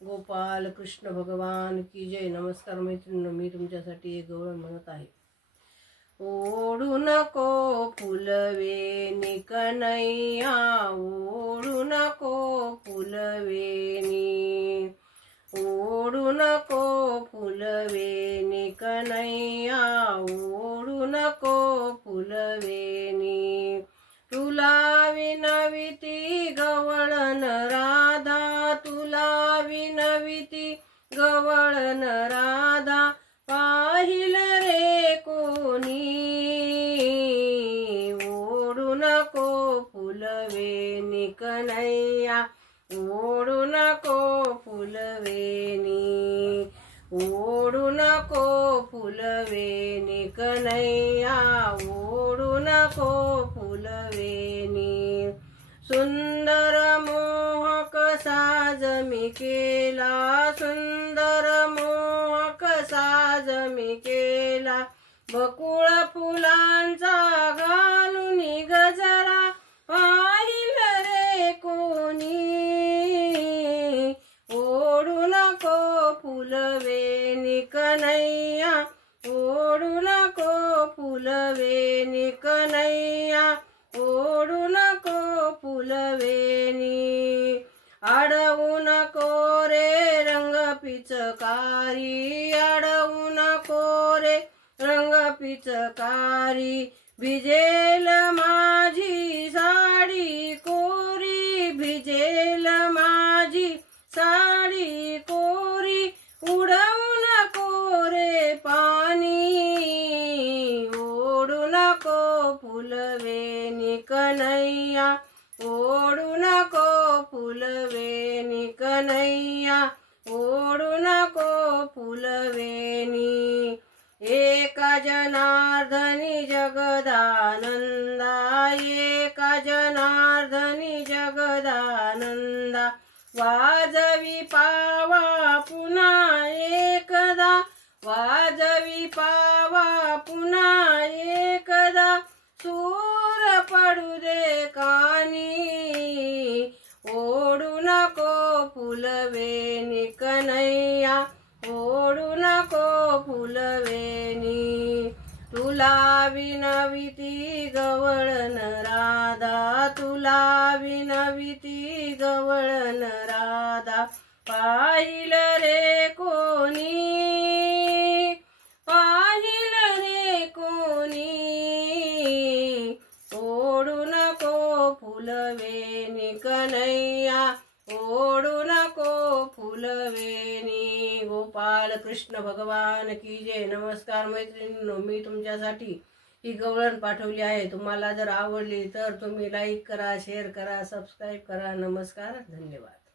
गोपाल कृष्ण भगवान की जय। नमस्कार मैत्रिणींनो, मी तुमच्यासाठी एक गवळण म्हणत आहे। ओढू नको फुलवेणी कन्हैया, ओढू नको फुलवेणी, ओढू नको फुलवेणी कन्हैया, ओढू नको फुलवेणी। तुला विनविती गवळण राधा, तुला विनविती गवळण राधा, पाहिल रे कोणी, ओढू नको फुलवेणी कन्हैया, ओढू नको फुलवेणी, ओढू नको फुलवेणी कन्हैया, ओढू नको फुलवेणी। सुंदर मोहक साज मी केला, सुंदर मोहक साज मी केला, बकुळ फुलांचा घालून गजरा, पाहिल रे कोणी, ओढू नको फुलवेणी कन्हैया, ओढू नको फुलवेणी कन्हैया, ओढू नको फुलवेणी। अडवू नको रे रंग पिचकारी, अडवू नको रे रंग पिचकारी, भिजेल माझी साडी कोरी, भिजेल माझी साडी कोरी, उडवू नको रे पाणी, ओढू नको फुलवेणी कन्हैया, ओढू नको फुलवेणी कन्हैया, ओढू नको फुलवेणी। एका जनार्दनी जगदानंदा, एका जनार्दनी जगदानंदा, वाजवी पावा पुन्हा एकदा, वाजवी पावा पुन्हा एकदा, सूर पडू दे कानी, ओढू नको फुलवेणी कन्हैया, ओढू नको फुलवेणी। तुला विनविती गवळण राधा, तुला विनविती गवळण राधा, पाहिल रे कोणी, पाहिल रे कोणी, ओढू नको फुलवेणी कन्हैया, ओढू नको फुलवेणी। गोपाल कृष्ण भगवान की जय। नमस्कार मैत्रिणींनो, मी तुमच्यासाठी ही गवळण पाठवली आहे। तुम्हाला जर आवडली तर तुम्ही लाईक करा, शेअर करा, सबस्क्राईब करा। नमस्कार, धन्यवाद।